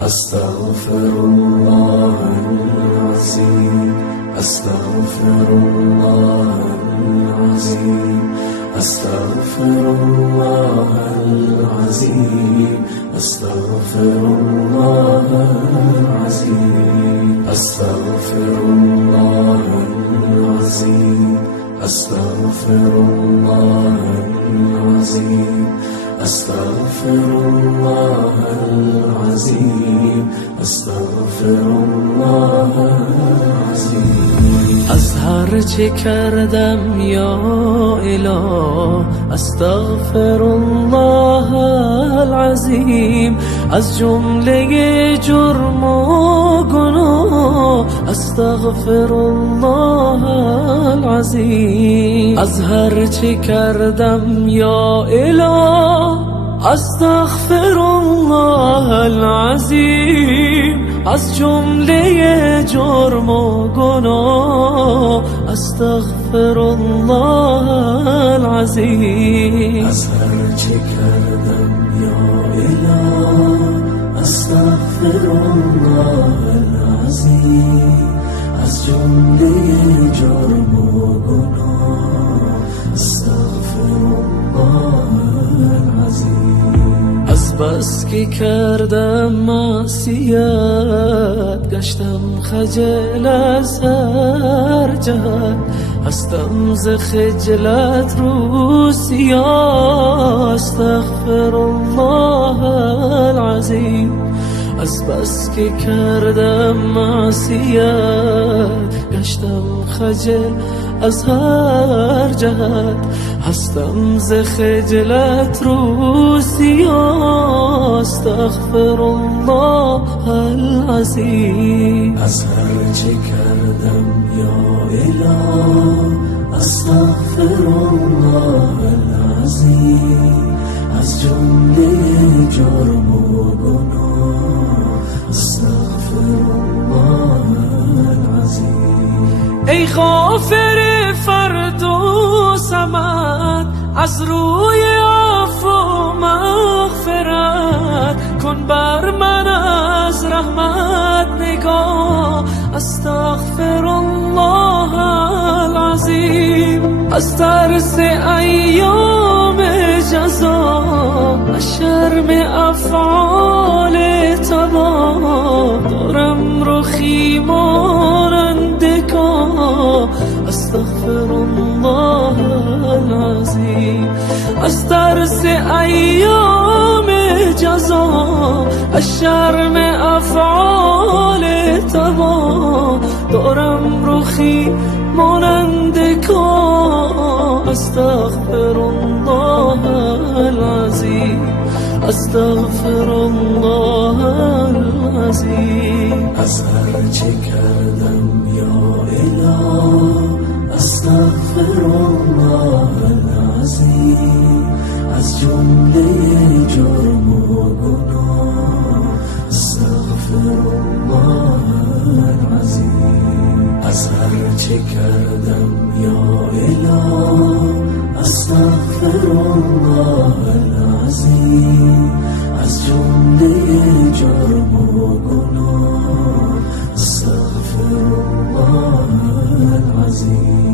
أستغفر الله العظيم، أستغفر الله العظيم، أستغفر الله العظيم، أستغفر الله العظيم، أستغفر الله العظيم، أستغفر الله العظيم، أستغفر الله العظيم، أستغفر الله العظيم. از هر چه کردم یا اله استغفر الله العظیم، از جمله جرم و گناه استغفر الله العظیم. از هر چه کردم یا اله استغفر الله العظیم، از جمله جرم و گناه استغفر الله العظیم. از هر چه کردم یا اله استغفر الله العظیم، از جمله جرم و گناه استغفر الله العظیم. از بس که کردم معصیت گشتم خجل از هر جهت، هستم ز خجلت رو سیاه استغفر الله العظیم. از بس که کردم معصیت گشتم خجل از هر جهت، هستم ز خجلت رو سیاه استغفر الله العظیم. از هر چه کردم یا اله استغفر الله العظیم، از جمله جرم و گناه استغفر الله العظیم. ای غافر فرد و صمد، از روی عفو و مغفرت کن بر من از رحمت نگاه استغفر الله العظیم. از ترس ایام جزا از شرم افعال تباه دارم رخی مانند کاه استغفر الله العظیم. از ترس ایام جزا از شرم افعال تباه دارم رخی مانند کاه استغفر الله العظیم، استغفر الله العظیم. از هر چه کردم یا اله استغفر الله العظیم، از جمله جرم و گناه استغفر الله العظیم. از هر چه کردم یا اله استغفر الله العظیم، از جمله جرم و گناه استغفر الله العظیم.